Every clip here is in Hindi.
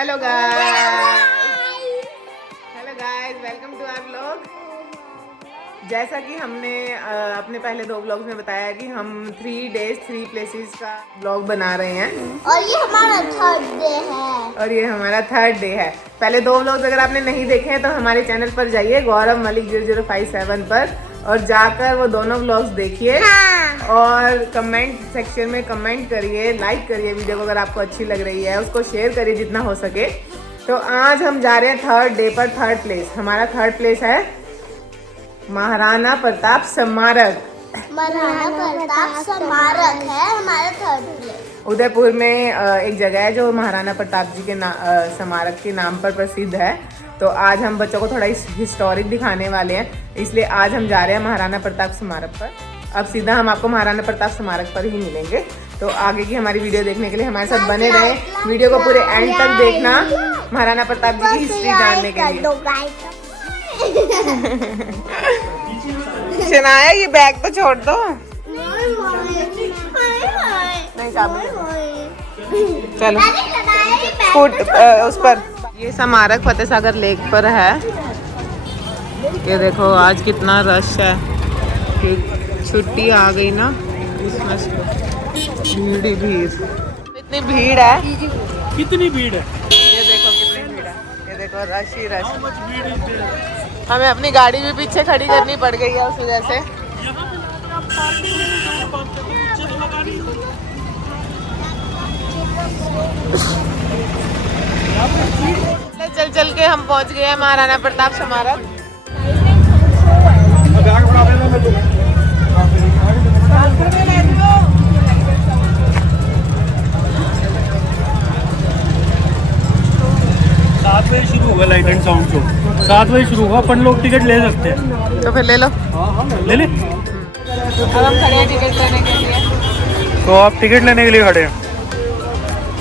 Hello guys, hello guys, welcome to our vlog. जैसा कि हमने अपने पहले 2 व्लॉग्स में बताया कि हम 3 डेज 3 प्लेसेस का व्लॉग बना रहे हैं और ये हमारा थर्ड डे है। और ये हमारा 3rd डे है। पहले 2 व्लॉग्स अगर आपने नहीं देखे हैं तो हमारे चैनल पर जाइए, गौरव मलिक 0057 पर, और जाकर वो दोनों व्लॉग्स देखिए। हाँ। और कमेंट सेक्शन में कमेंट करिए, लाइक करिए वीडियो को अगर आपको अच्छी लग रही है, उसको शेयर करिए जितना हो सके। तो आज हम जा रहे हैं 3rd डे पर 3rd प्लेस। हमारा 3rd प्लेस है महाराणा प्रताप स्मारक। महाराणा प्रताप स्मारक है हमारा थर्ड प्लेस। उदयपुर में एक जगह है जो महाराणा प्रताप जी के स्मारक के नाम पर प्रसिद्ध है। तो आज हम बच्चों को थोड़ा हिस्टोरिक दिखाने वाले हैं, इसलिए आज हम जा रहे हैं महाराणा प्रताप स्मारक पर। अब सीधा हम आपको महाराणा प्रताप स्मारक पर ही मिलेंगे। तो आगे की हमारी वीडियो देखने के लिए हमारे साथ बने रहे। वीडियो को पूरे एंड तक देखना, महाराणा प्रताप जी की हिस्ट्री जानने के लिए। शनाया, ये बैग तो छोड़ दो। नहीं काबिल। चलो फुट उस पर। ये स्मारक फतेह सागर लेक पर है। ये देखो आज कितना रश है, छुट्टी आ गई ना, भीड़ ही भीड़, इतनी भीड़ है। कितनी भीड़ है? ये देखो कितनी भीड़ है, ये देखो रश ही रश। हमें अपनी गाड़ी भी पीछे खड़ी करनी पड़ गई है उस वजह से। चल चल के हम पहुंच गए हैं महाराणा प्रताप स्मारक। 7 बजे शुरू होगा लाइट एंड साउंड शो। 7 बजे शुरू होगा। अपन लोग टिकट ले सकते हैं। तो फिर ले लो। ले ले। अब हम खड़े हैं टिकट लेने के लिए। तो आप टिकट लेने के लिए खड़े हैं?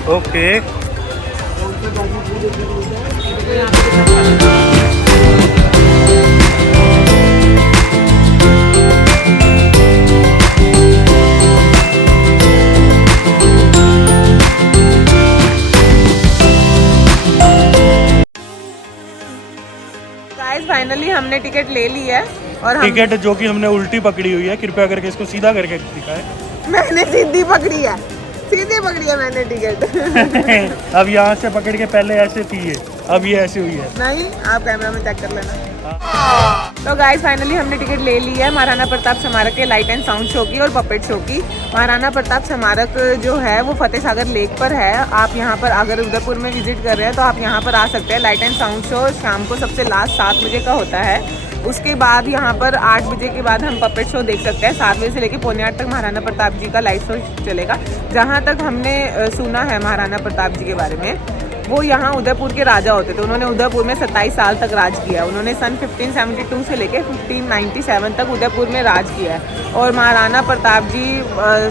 ओके। गाइस फाइनली हमने टिकट ले ली है। और हम टिकट जो कि हमने उल्टी पकड़ी हुई है, कृपया करके इसको सीधा करके दिखाएं। मैंने सीधी पकड़ी है, सीधी पकड़ी है मैंने टिकट। अब यहाँ से पकड़ के पहले ऐसे थी ये, अब ये ऐसे हुई है। नहीं, आप कैमरा में चेक कर लेना। तो गाइस फाइनली हमने टिकट ले ली है महाराणा प्रताप स्मारक के लाइट एंड साउंड शो की और पपेट शो की। महाराणा प्रताप स्मारक जो है वो फतेह सागर लेक पर है। आप यहाँ पर अगर उदयपुर में विजिट कर रहे हैं तो आप यहाँ पर आ सकते हैं। लाइट एंड साउंड शो शाम को सबसे लास्ट 7 बजे का होता है। उसके बाद यहाँ पर 8 बजे के बाद हम पपेट शो देख सकते हैं। 7 बजे से लेकर पौने 8 तक महाराणा प्रताप जी का लाइव शो चलेगा। जहाँ तक हमने सुना है महाराणा प्रताप जी के बारे में, वो यहाँ उदयपुर के राजा होते थे। उन्होंने उदयपुर में 27 साल तक राज किया। उन्होंने सन 1572 से लेकर 1597 तक उदयपुर में राज किया है। और महाराणा प्रताप जी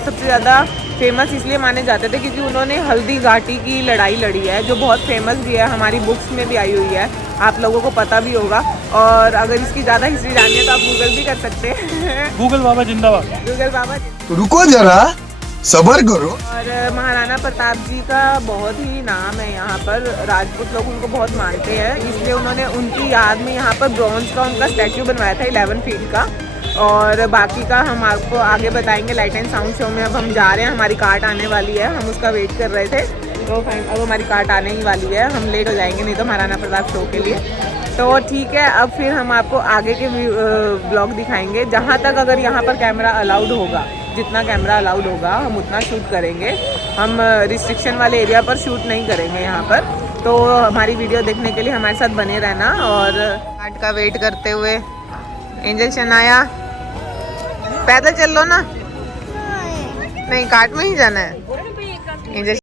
सबसे ज़्यादा फेमस इसलिए माने जाते थे क्योंकि उन्होंने हल्दी घाटी की लड़ाई लड़ी है, जो बहुत फेमस भी है, हमारी बुक्स में भी आई हुई है, आप लोगों को पता भी होगा। और अगर इसकी ज़्यादा हिस्ट्री जाननी है तो आप गूगल भी कर सकते हैं। गूगल बाबा जिंदाबाद। गूगल बाबा। रुको जरा, सबर करो। और महाराणा प्रताप जी का बहुत ही नाम है यहाँ पर। राजपूत लोग उनको बहुत मानते हैं, इसलिए उन्होंने उनकी याद में यहाँ पर ब्रॉन्ज का उनका स्टैचू बनवाया था 11 फीट का। और बाकी का हम आपको आगे बताएंगे लाइट एंड साउंड शो में। अब हम जा रहे हैं, हमारी कार्ट आने वाली है, हम उसका वेट कर रहे थे। तो अब हमारी कार्ट आने ही वाली है, हम लेट हो जाएंगे नहीं तो महाराणा प्रताप शो के लिए। तो ठीक है, अब फिर हम आपको आगे के ब्लॉग दिखाएंगे। जहाँ तक अगर यहाँ पर कैमरा अलाउड होगा, जितना कैमरा अलाउड होगा हम उतना शूट करेंगे। हम रिस्ट्रिक्शन वाले एरिया पर शूट नहीं करेंगे यहाँ पर। तो हमारी वीडियो देखने के लिए हमारे साथ बने रहना। और कार्ट का वेट करते हुए एंजल शनाया, पैदल चल लो ना। नहीं, कार्ट में ही जाना है एंजल।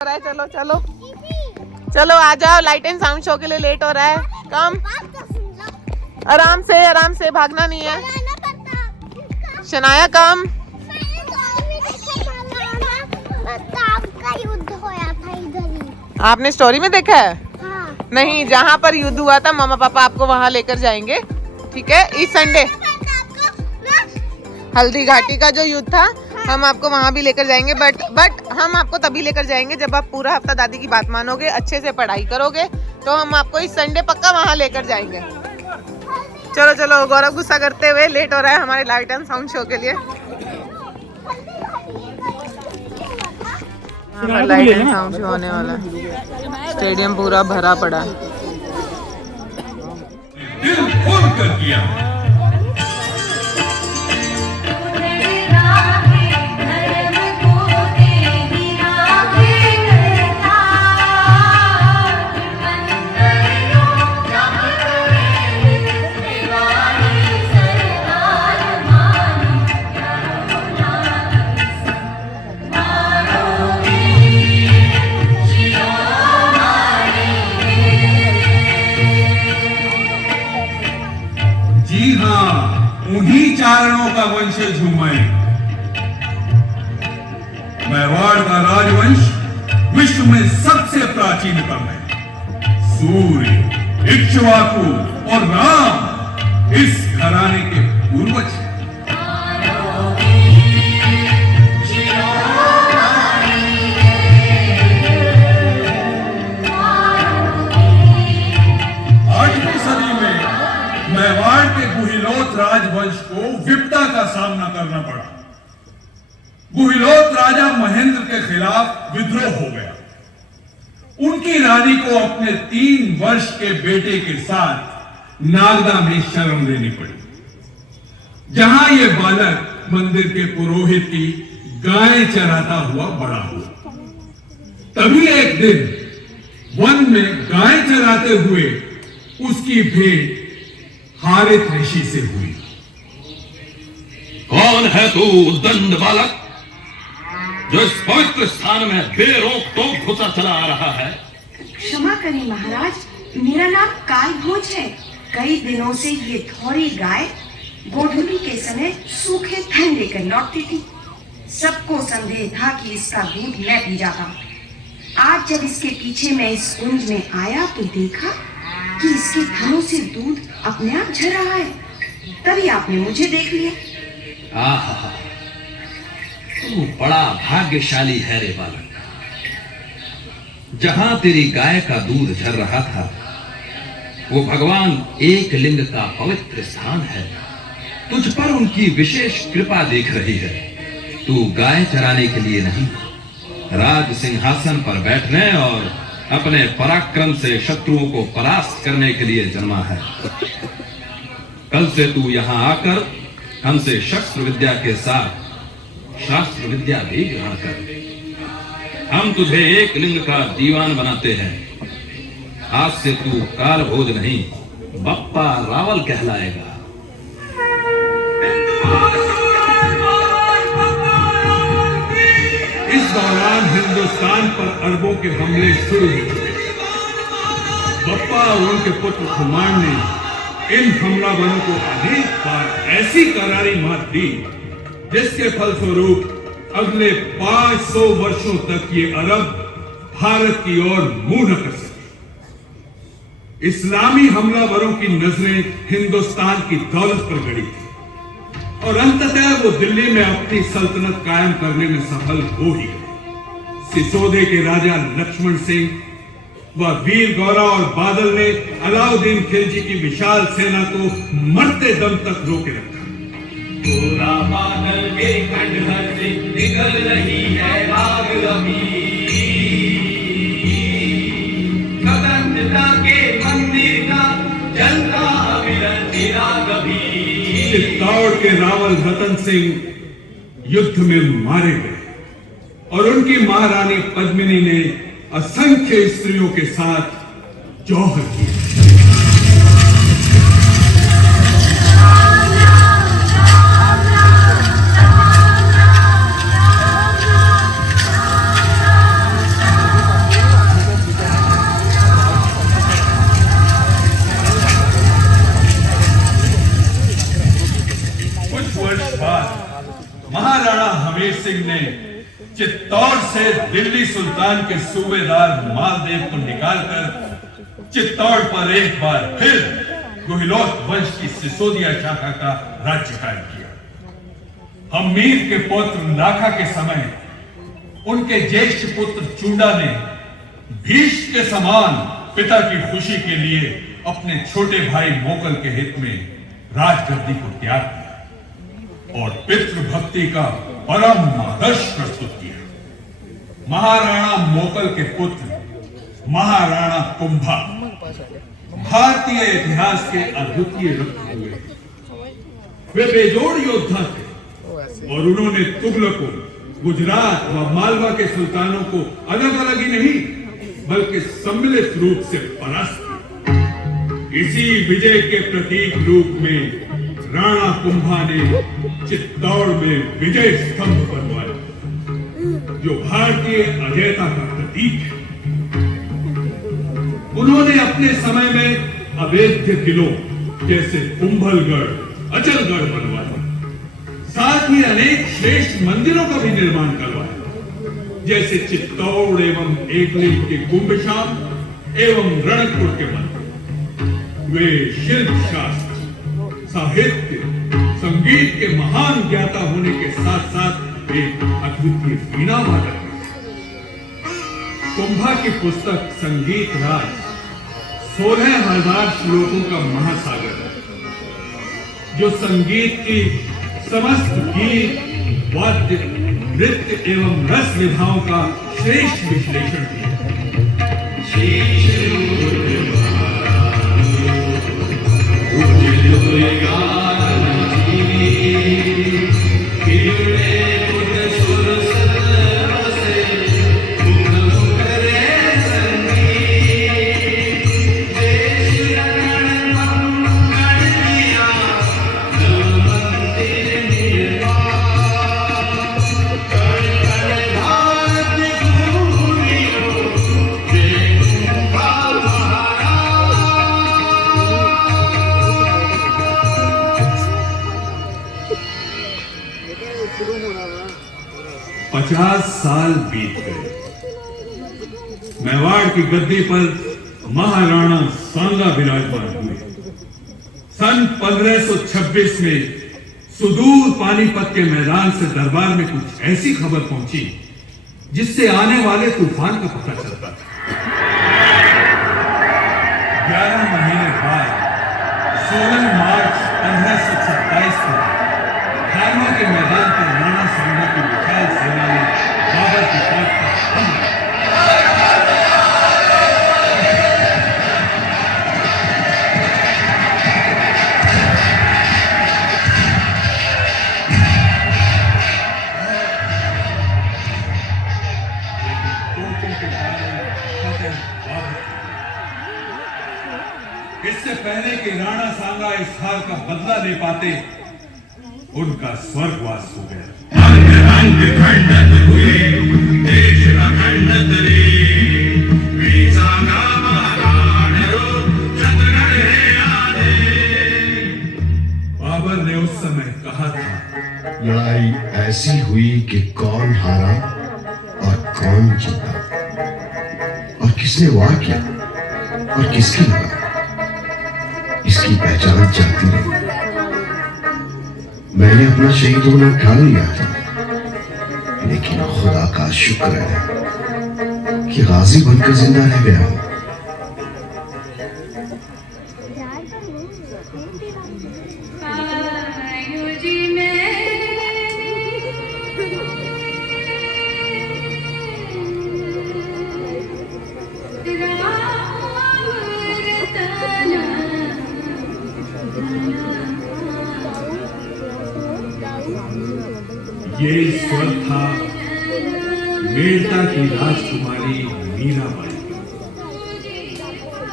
चलो चलो चलो आ जाओ, लाइट एंड साउंड शो के लिए लेट हो रहा है। कम, आराम से भागना नहीं है। शनाया कम। युद्ध होया था इधर ही। आपने स्टोरी में देखा है? हाँ। नहीं, जहाँ पर युद्ध हुआ था मम्मा पापा आपको वहाँ लेकर जाएंगे, ठीक है? इस संडे हल्दी घाटी का जो युद्ध था, हम आपको वहाँ भी लेकर जाएंगे। बट हम आपको तभी लेकर जाएंगे जब आप पूरा हफ्ता दादी की बात मानोगे, अच्छे से पढ़ाई करोगे, तो हम आपको इस संडे पक्का वहाँ लेकर जाएंगे। चलो चलो, गौरव गुस्सा करते हुए लेट हो रहा है हमारे लाइट एंड साउंड शो के लिए। लाइट एंड साउंड शो होने वाला है, स्टेडियम पूरा भरा पड़ा है। दिल खोल कर किया। जी हाँ, उन्हीं चारणों का वंशज हूं मैं। मेवाड़ का राजवंश विश्व में सबसे प्राचीनतम है। सूर्य, इक्ष्वाकु और राम इस घराने के पूर्वज हैं। मेवाड़ के गुहिलोत राजवंश को विपदा का सामना करना पड़ा। गुहिलोत राजा महेंद्र के खिलाफ विद्रोह हो गया। उनकी रानी को अपने 3 वर्ष के बेटे के साथ नागदा में शरण लेनी पड़ी। जहां ये बालक मंदिर के पुरोहित की गायें चराता हुआ बड़ा हुआ। तभी एक दिन वन में गायें चराते हुए उसकी भेंट हारित ऋषि से हुई। कौन है तू उद्दंड बालक, जो इस पवित्र स्थान में बेरोक टोक घुसा चला आ रहा है? क्षमा करें महाराज, मेरा नाम काल भोज है। कई दिनों से ये थोड़ी गाय गोधूली के समय सूखे थन लेकर लौटती थी। सबको संदेह था कि इसका दूध मैं पी जाता। आज जब इसके पीछे मैं इस कुंज में आया तो देखा कि इसके थनों से दूध अपने आप झर रहा है। तभी आपने मुझे देख लिया। आहा, तू बड़ा भाग्यशाली है रे बालक। जहां तेरी गाय का दूध झर रहा था, वो भगवान एक लिंग का पवित्र स्थान है। तुझ पर उनकी विशेष कृपा देख रही है। तू गाय चराने के लिए नहीं, राज सिंहासन पर बैठने और अपने पराक्रम से शत्रुओं को परास्त करने के लिए जन्मा है। कल से तू यहाँ आकर हमसे शस्त्र विद्या के साथ शास्त्र विद्या भी ग्रहण कर। हम तुझे एक लिंग का दीवान बनाते हैं। आज से तू काल भोज नहीं, बप्पा रावल कहलाएगा। इस दौरान हिंदुस्तान पर अरबों के हमले शुरू हो गए। बप्पा और उनके पुत्र खुमान ने इन हमलावरों को अनेक बार ऐसी करारी मात दी, जिसके फलस्वरूप अगले 500 वर्षों तक ये अरब भारत की ओर मुंह न कर सके। इस्लामी हमलावरों की नजरें हिंदुस्तान की दौलत पर गड़ी थी और अंततः वो दिल्ली में अपनी सल्तनत कायम करने में सफल हो ही गए। सिसोदे के राजा लक्ष्मण सिंह व वीर गौरा और बादल ने अलाउद्दीन खिलजी की विशाल सेना को मरते दम तक रोके रखा। पूरा बादल के खंडहर से निकल रही है आग अभी, स्वतंत्रता के मंदिर का जलता अविरत चिराग अभी। चित्तौड़ के रावल रतन सिंह युद्ध में मारे गए और उनकी महारानी पद्मिनी ने असंख्य स्त्रियों के साथ जौहर किया। चित्तौड़ से दिल्ली सुल्तान के सूबेदार मालदेव को निकालकर चित्तौड़ पर एक बार फिर गुहिलोत वंश की सिसोदिया शाखा का राज्य कायम किया। हम मीर के पुत्र लाखा के समय उनके ज्येष्ठ पुत्र चूंडा ने भीष्म के समान पिता की खुशी के लिए अपने छोटे भाई मोकल के हित में राजगद्दी को त्याग किया और पितृभक्ति का परम आदर्श प्रस्तुत किया। महाराणा मोकल के पुत्र महाराणा कुंभा भारतीय इतिहास के अद्वितीय रत्न हुए। वे बेजोड़ योद्धा थे और उन्होंने तुगलकों, गुजरात व मालवा के सुल्तानों को अलग अलग ही नहीं बल्कि सम्मिलित रूप से परास्त किया। इसी विजय के प्रतीक रूप में राणा कुंभा ने चित्तौड़ में विजय स्तंभ बनवाया जो भारतीय अजयता का प्रतीक है। उन्होंने अपने समय में अवैध किलों जैसे कुंभलगढ़, अचलगढ़ बनवाया, साथ ही अनेक श्रेष्ठ मंदिरों का भी निर्माण करवाया जैसे चित्तौड़ एवं एकलिंग के कुंभशाम एवं रणकपुर के मंदिर। वे शिल्प शास्त्र, साहित्य, संगीत के महान ज्ञाता होने के साथ साथ एक अद्वितीय वीणा वादक थे। कुंभा की पुस्तक संगीत राज 16,000 श्लोकों का महासागर है जो संगीत की समस्त गीत, वाद्य, नृत्य एवं रस विधाओं का श्रेष्ठ विश्लेषण किया। साल बीत गए। मेवाड़ की गद्दी पर महाराणा सांगा विराजमान हुए। सन 1526 में सुदूर पानीपत के मैदान से दरबार में कुछ ऐसी खबर पहुंची जिससे आने वाले तूफान का पता चलता था। 11 महीने बाद 16 मार्च 1527 को खारमा के मैदान पर राणा सांगा की विशाल सेना ने बाबर की फौज पर हमला। इससे पहले कि राणा सांगा इस हार का बदला ले पाते, उनका स्वर्गवास हो गया। बाबर ने उस समय कहा था, लड़ाई ऐसी हुई कि कौन हारा और कौन जीता और किसने वार किया और किसकी लड़ा, इसकी पहचान जाती नहीं। मैंने अपना शहीद होना ठान लिया था, लेकिन खुदा का शुक्र है कि गाजी बनकर जिंदा रह गया हूं। ये स्वर था मेड़ता की राजकुमारी मीराबाई,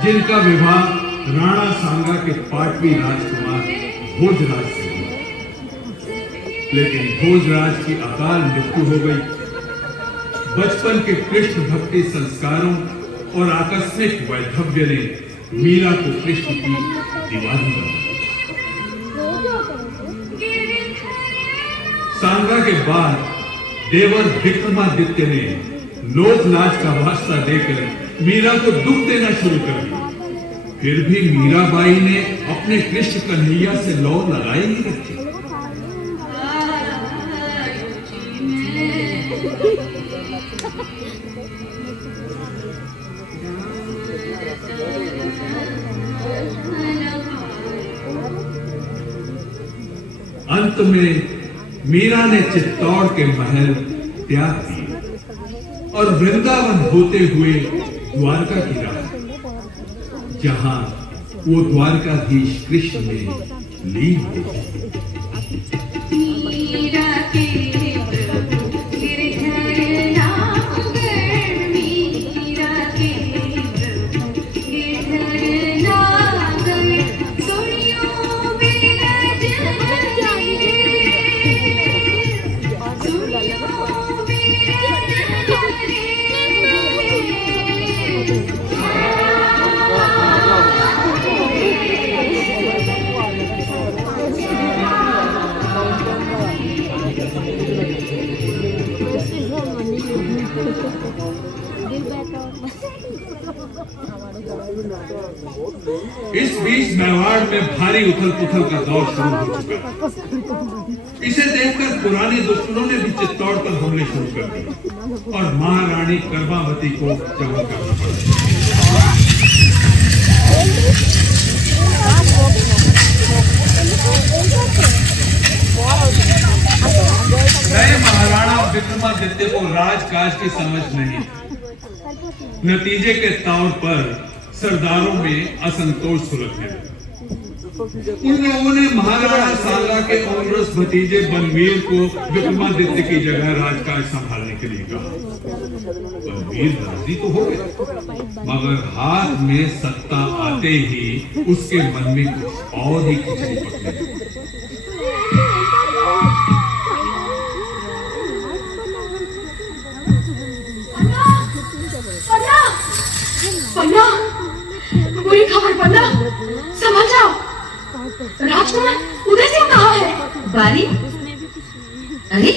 जिनका विवाह राणा सांगा के पाटवी राजकुमार भोजराज से हुआ। लेकिन भोजराज की अकाल मृत्यु हो गई। बचपन के कृष्ण भक्ति संस्कारों और आकस्मिक वैधव्य ने मीरा को कृष्ण की दीवानी बना। सांगा के बाद देवर विक्रमादित्य ने लोक लाज का वास्ता देकर मीरा को दुख देना शुरू कर दिया। फिर भी मीराबाई ने अपने कृष्ण कन्हैया से लौ लगाए ही रखी। अंत में मीरा ने चित्तौड़ के महल त्याग दिए और वृंदावन होते हुए द्वारका की राह, जहां वो द्वारकाधीश कृष्ण में लीन हो गए। इस बीच मेवाड़ में भारी उथल पुथल का दौर शुरू हो चुका। इसे देखकर पुराने दुश्मनों ने भी चित्तौड़ पर हमले शुरू कर दिए और महारानी कर्मावती को जमा करना पड़ा। नए महाराणा विक्रमादित्य को राजकाज की समझ नहीं। नतीजे के तौर पर सरदारों में असंतोष सुलगने लगा। उन लोगों ने महाराणा सांगा के औरस भतीजे बनवीर को विक्रमादित्य की जगह राजकाज संभालने के लिए कहा। बनवीर राजी तो हो गया, मगर हाथ में सत्ता आते ही उसके मन में कुछ और ही खिचड़ी पकने लगी। पन्ना, बुरी खबर पन्ना, समझ जाओ, राजकुमार उदय सिंह कहाँ है? बारी? अरे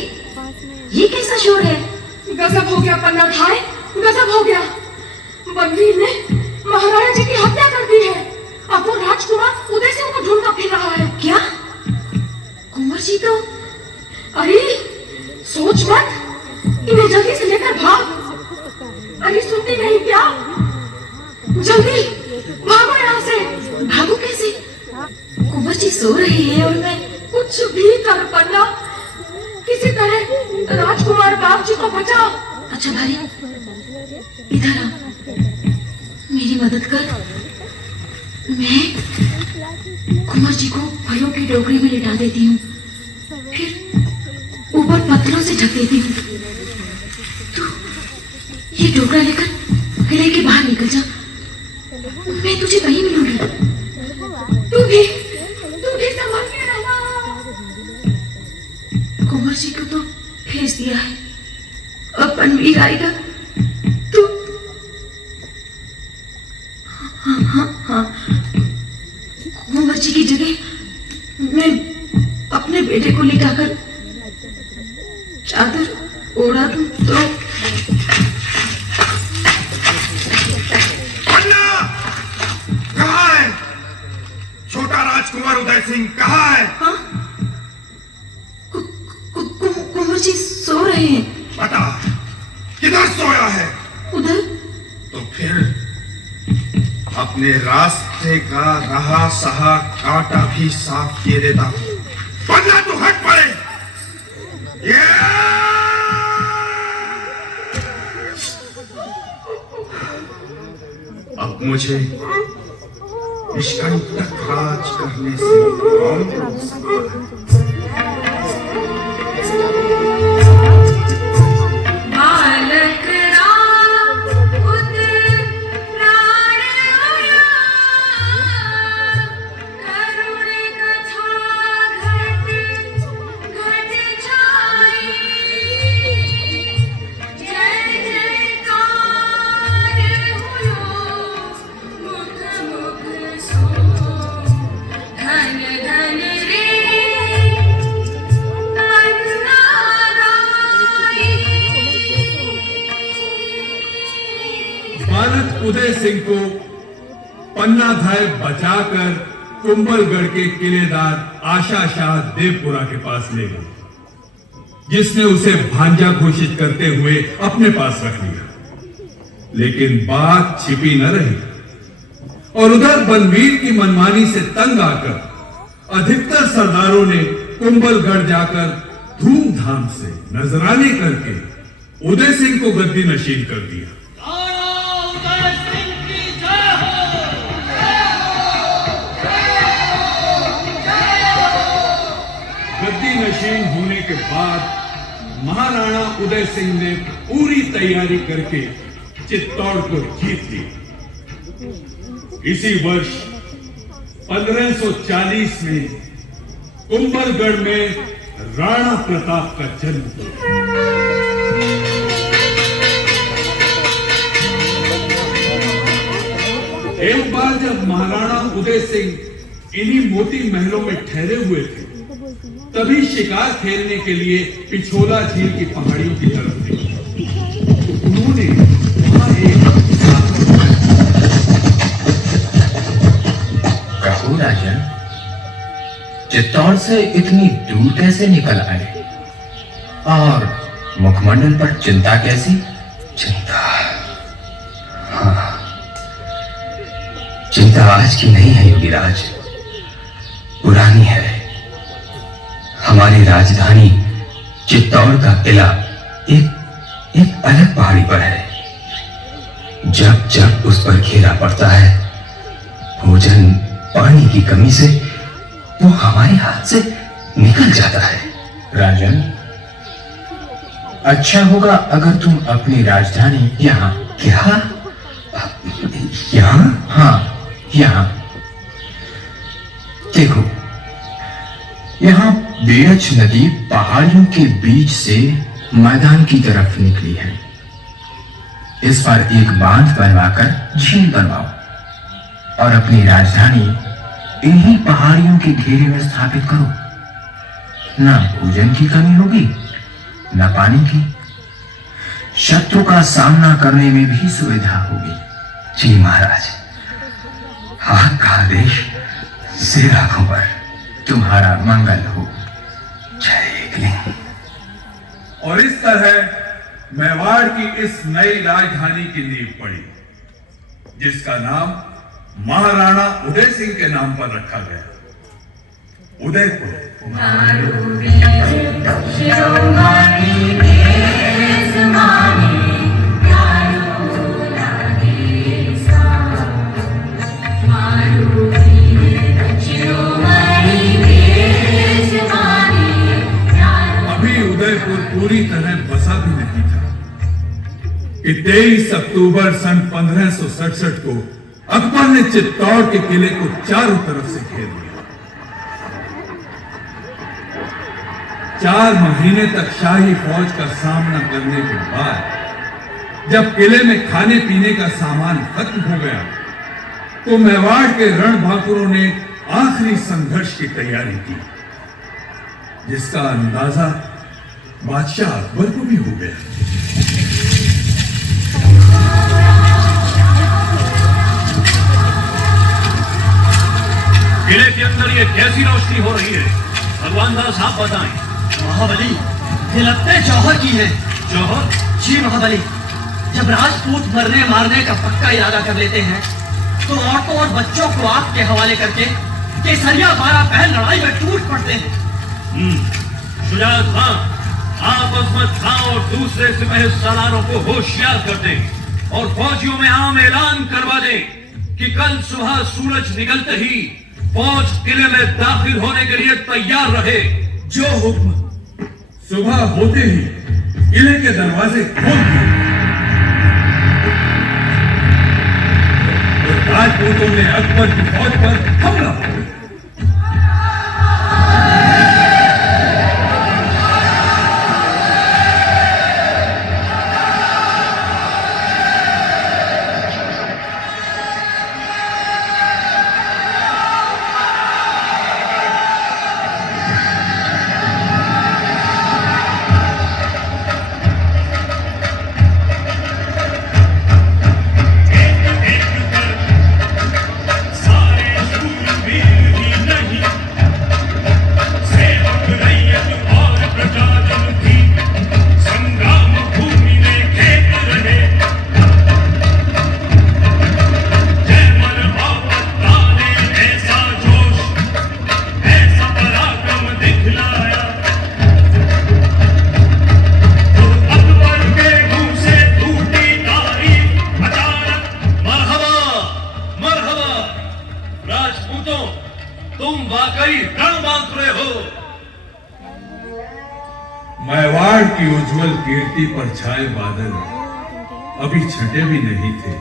ये कैसा शोर है? गजब हो गया पन्ना भाई, गजब हो गया। बनवीर ने महाराणा जी की हत्या कर दी है। अब वो राजकुमार उदय सिंह को ढूंढता फिर रहा है। क्या? कुंवर जी तो? अरे सोच मत, इन्हें जल्दी से लेकर भाग। अरे सुनती नहीं क्या? जल्दी भागो यहाँ से। भागो कैसे? कुंवर जी सो रहे हैं और मैं कुछ भी कर पन्ना, किसी तरह राजकुमार बाप जी को बचाओ। अच्छा भाई इधर आ, मेरी मदद कर। मैं कुंवर जी को फलों की टोकरी में लिटा देती हूँ, फिर ऊपर पत्थरों से ढक देती हूँ। तू ये टोकरा लेकर किले के बाहर निकल जा, मैं तुझे वहीं मिलूंगी। तू भी संभाल के रहना। कुंवर जी को तो भेज दिया है, अब बनवीर आएगा तो हाँ, कुंवर जी की जगह मैं अपने बेटे को लिटाकर चादर ओढ़ा दूं तो। छोटा राजकुमार उदय सिंह कहाँ है? हाँ? कुंवर जी सो रहे हैं। बता किधर सोया है? उधर। तो फिर अपने रास्ते का रहा सहा कांटा भी साफ किए देता हूँ, वरना तू हट पड़े। अब मुझे निष्कंटक राज करने से कौन रोक सकता है? धन धन रे अचानक उदय सिंह को पन्नाधाय बचाकर कुंभलगढ़ के किलेदार आशा शाह देवपुरा के पास ले गए, जिसने उसे भांजा घोषित करते हुए अपने पास रख लिया। लेकिन बात छिपी न रही और उधर बनवीर की मनमानी से तंग आकर अधिकतर सरदारों ने कुंभलगढ़ जाकर धूमधाम से नजराने करके उदय सिंह को गद्दी नशीन कर दिया। गद्दी नशीन होने के बाद महाराणा उदय सिंह ने पूरी तैयारी करके चित्तौड़ को जीत लिया। इसी वर्ष 1540 में कुंभलगढ़ में राणा प्रताप का जन्म हुआ। एक बार जब महाराणा उदय सिंह इन्हीं मोती महलों में ठहरे हुए थे, तभी शिकार खेलने के लिए पिछोला झील की पहाड़ियों की तरफ गए। उन्होंने वहां एक कहो राजन, चित्तौड़ से इतनी दूर कैसे निकल आए और मुखमंडल पर चिंता कैसी? चिंता, हाँ, चिंता आज की नहीं है योगीराज, पुरानी है। हमारी राजधानी चित्तौड़ का किला एक अलग पहाड़ी पर है। जब जब उस पर घेरा पड़ता है, भोजन पानी की कमी से वो हमारे हाथ से निकल जाता है। राजन, अच्छा होगा अगर तुम अपनी राजधानी यहाँ हाँ, यहाँ देखो, यहाँ बेरच नदी पहाड़ियों के बीच से मैदान की तरफ निकली है। इस पर एक बांध बनवाकर झील बनवाओ और अपनी राजधानी इन्हीं पहाड़ियों के घेरे में स्थापित करो। ना भोजन की कमी होगी, ना पानी की। शत्रु का सामना करने में भी सुविधा होगी। जी महाराज, आपका आदेश सिर आंखों पर। तुम्हारा मंगल हो। जय एकलिंग। और इस तरह मेवाड़ की इस नई राजधानी की नींव पड़ी, जिसका नाम महाराणा उदय सिंह के नाम पर रखा गया, उदयपुर। पूरी तरह बसा भी नहीं था कि 23 अक्टूबर सन 1567 को अकबर ने चित्तौड़ के किले को चारों तरफ से घेर लिया। 4 महीने तक शाही फौज का सामना करने के बाद जब किले में खाने पीने का सामान खत्म हो गया, तो मेवाड़ के रणभाकुरों ने आखिरी संघर्ष की तैयारी की, जिसका अंदाजा बादशाह अकबर को भी हो गया। किले के अंदर ये कैसी रोशनी हो रही है? भगवान दास आप बताएं। महाबली, ये लगते जौहर की है। जौहर? जी महाबली, जब राजपूत मरने मारने का पक्का इरादा कर लेते हैं, तो औरतों और बच्चों को आग के हवाले करके केसरिया 12 पहल लड़ाई में टूट पड़ते हैं। शुजात खां, आप अजमत खां और दूसरे सिपाही सालारों को होशियार कर दें और फौजियों में आम ऐलान करवा दें कि कल सुबह सूरज निकलते ही फौज किले में दाखिल होने के लिए तैयार रहे। जो हुक्म। सुबह होते ही किले के दरवाजे खोल दिए और राजपूतों ने अकबर की फौज पर हमला किया। की उज्जवल कीर्ति पर छाए बादल अभी छटे भी नहीं थे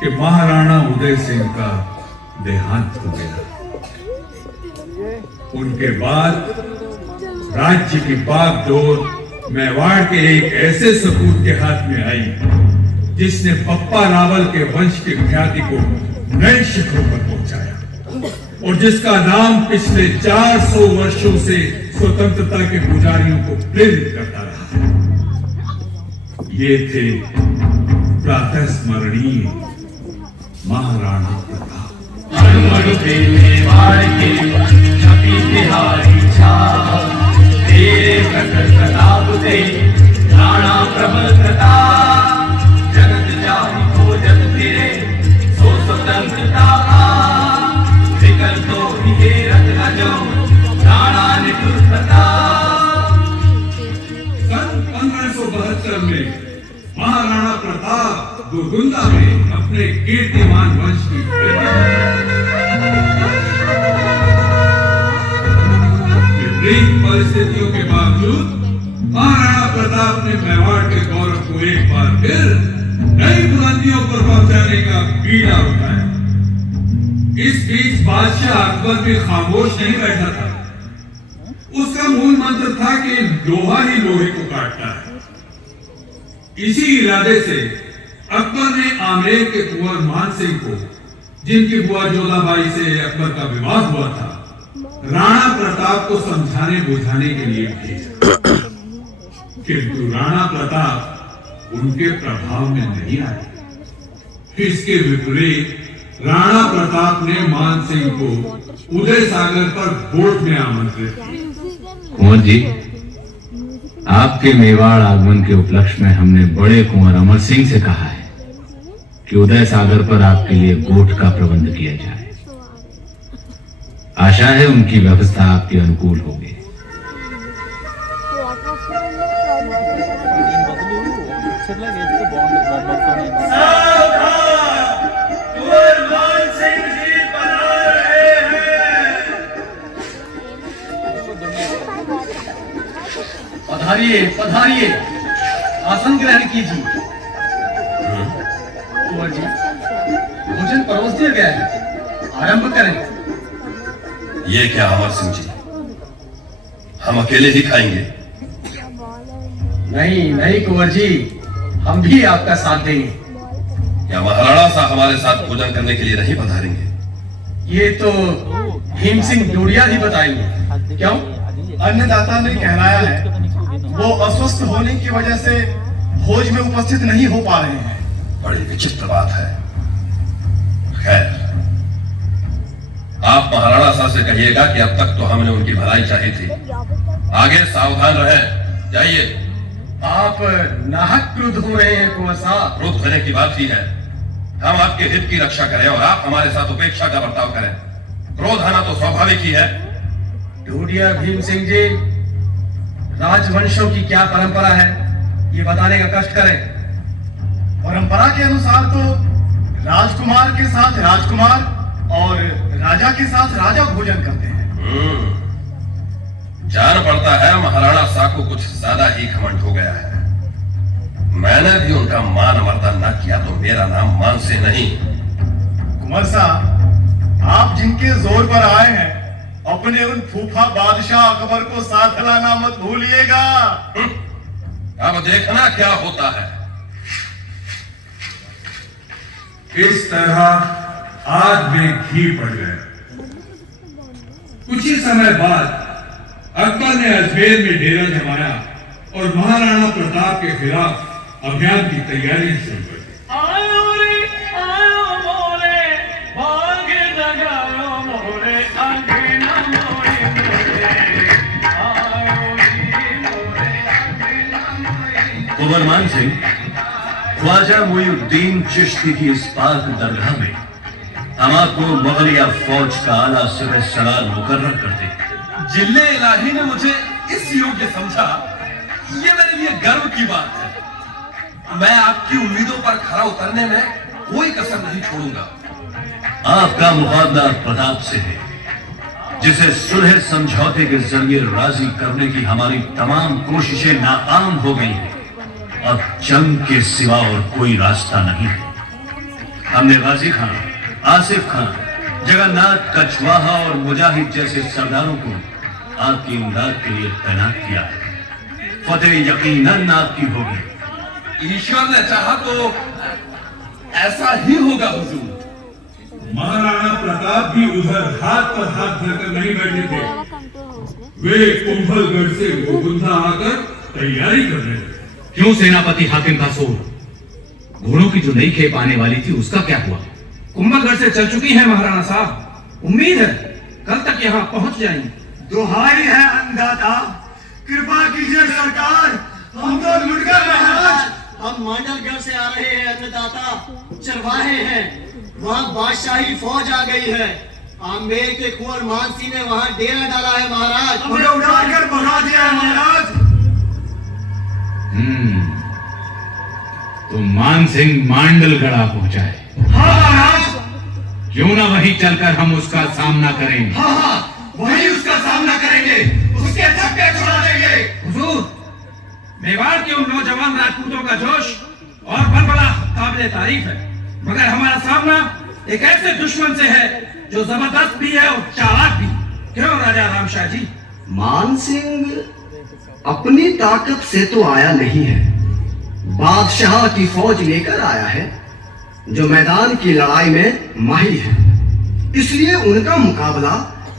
कि महाराणा उदय सिंह का देहांत हो गया। उनके बाद राज्य की बागडोर मेवाड़ के एक ऐसे सपूत के हाथ में आई जिसने बप्पा रावल के वंश की ख्याति को नए शिखरों पर पहुंचाया और जिसका नाम पिछले 400 वर्षों से स्वतंत्रता के पुजारियों को प्रेरित करता रहा है। ये थे प्रातः स्मरणीय महाराणा प्रताप। तेरे प्रखर प्रताप से राणा प्रबल प्रताप, जगत जाहि को जग फिरे सो स्वतंत्रता विकल्प तो ही रत्न जो राणा निठुर प्रताप। सन 1572 में महाराणा प्रताप गोगुंदा में अपने कीर्तिमान वंश की विपरीत परिस्थितियों के बावजूद महाराणा प्रताप ने मेवाड़ के गौरव को एक बार फिर नई बुलंदियों पर पहुंचाने का बीड़ा उठाया। इस बीच बादशाह अकबर भी खामोश नहीं बैठा था। उसका मूल मंत्र था कि लोहा ही लोहे को काटता है। इसी इरादे से अकबर ने आमेर के कुंवर मान सिंह को, जिनकी बुआ जोधाबाई से अकबर का विवाह हुआ था, राणा प्रताप को समझाने बुझाने के लिए भेजा, किंतु राणा प्रताप उनके प्रभाव में नहीं आए। इसके विपरीत राणा प्रताप ने मान सिंह को उदय सागर पर वोट में आमंत्रित किया। कुंवर जी, आपके मेवाड़ आगमन के उपलक्ष्य में हमने बड़े कुंवर अमर सिंह से कहा है कि उदय सागर पर आपके लिए गोठ का प्रबंध किया जाए। आशा है उनकी व्यवस्था आपके अनुकूल होगी। पधारिए पधारिए, आसन ग्रहण कीजिए। कुंवर जी, भोजन परोस दिया गया है, आरंभ करें। ये क्या अमर सिंह जी, हम अकेले ही खाएंगे? नहीं नहीं कुंवर जी, हम भी आपका साथ देंगे। क्या महाराणा साहब हमारे साथ भोजन करने के लिए नहीं पधारेंगे? ये तो भीम सिंह डोडिया ही बताएंगे। क्यों? अन्नदाता ने कहलाया है, वो अस्वस्थ होने की वजह से भोज में उपस्थित नहीं हो पा रहे हैं। बड़ी विचित्र बात है। खैर, आप महाराणा साहब से कहिएगा कि अब तक तो हमने उनकी भलाई चाही थी, आगे सावधान रहें। जाइए। आप नाहक क्रुद्ध हो रहे हैं कुंवर साहब। क्रुद्ध होने की बात ही है। हम आपके हित की रक्षा करें और आप हमारे साथ उपेक्षा का बर्ताव करें। क्रोध आना तो स्वाभाविक ही है। डोडिया भीम सिंह जी, राजवंशों की क्या परंपरा है, ये बताने का कष्ट करें। परंपरा के अनुसार तो राजकुमार के साथ राजकुमार और राजा के साथ राजा भोजन करते हैं। जान पड़ता है महाराणा साहब को कुछ ज्यादा ही घमंड हो गया है। मैंने भी उनका मान मर्दन न किया तो मेरा नाम मान से नहीं। कुंवर साहब, आप जिनके जोर पर आए हैं, अपने उन फूफा बादशाह अकबर को साथ लाना मत भूलिएगा। अब देखना क्या होता है। इस तरह आग में घी पड़ गया। कुछ ही समय बाद अकबर ने अजमेर में डेरा जमाया और महाराणा प्रताप के खिलाफ अभियान की तैयारियां शुरू कर दी। कुंवर मान सिंह, ख्वाजा मोइनुद्दीन चिश्ती की इस पाक दरगाह में हम आपको मुगलिया फौज का आला सिपह सलार मुकर्रर करते। जिले इलाही ने मुझे इस योग्य समझा, ये मेरे लिए गर्व की बात है। मैं आपकी उम्मीदों पर खरा उतरने में कोई कसर नहीं छोड़ूंगा। आपका मुकाबला प्रताप से है, जिसे सुलह समझौते के जरिए राजी करने की हमारी तमाम कोशिशें नाकाम हो गई हैं। अब जंग के सिवा और कोई रास्ता नहीं है। हमने गाजी खान, आसिफ खान, जगन्नाथ कछवाहा और मुजाहिद जैसे सरदारों को आपकी इमदाद के लिए तैनात किया है। फतेह यकीनन आपकी होगी। ईश्वर ने चाहा तो ऐसा ही होगा हुजूर। महाराणा प्रताप भी उधर हाथ पर हाथ धरकर नहीं बैठे थे। वे कुंभलगढ़ से गोगुंधा आकर तैयारी कर रहे थे। क्यों सेनापति हाकिम का सोर? घोड़ों की जो नई खेप आने वाली थी उसका क्या हुआ? कुंभलगढ़ से चल चुकी है महाराणा साहब। उम्मीद है कल तक यहाँ पहुँच जाएंगे। दुहाई है अन्नदाता, कृपा कीजिए सरकार, हम तो लुट गए महाराज। हम मांडलगढ़ से आ रहे हैं अन्नदाता, चरवाहे हैं। वहाँ बादशाही फौज आ गई है। आमेर के कुंवर मानसिंह ने वहाँ डेरा डाला है महाराज। हमें उड़ाकर भगा दिया है महाराज। तो मानसिंह मांडलगढ़ पहुंचा है। हाँ महाराज। क्यों ना वहीं चलकर हम उसका सामना करेंगे। हाँ, वहीं उसका सामना करेंगे, उसके छक्के छुड़ा देंगे। हुजूर, मेवाड़ के उन नौजवान राजपूतों का जोश और बलबला काबिले तारीफ है, मगर हमारा सामना एक ऐसे दुश्मन से है जो जबरदस्त भी है और चालाक भी। क्यों राजा रामशाह जी? मानसिंह अपनी ताकत से तो आया नहीं है, बादशाह की फौज लेकर आया है जो मैदान की लड़ाई में माहिर है। इसलिए उनका मुकाबला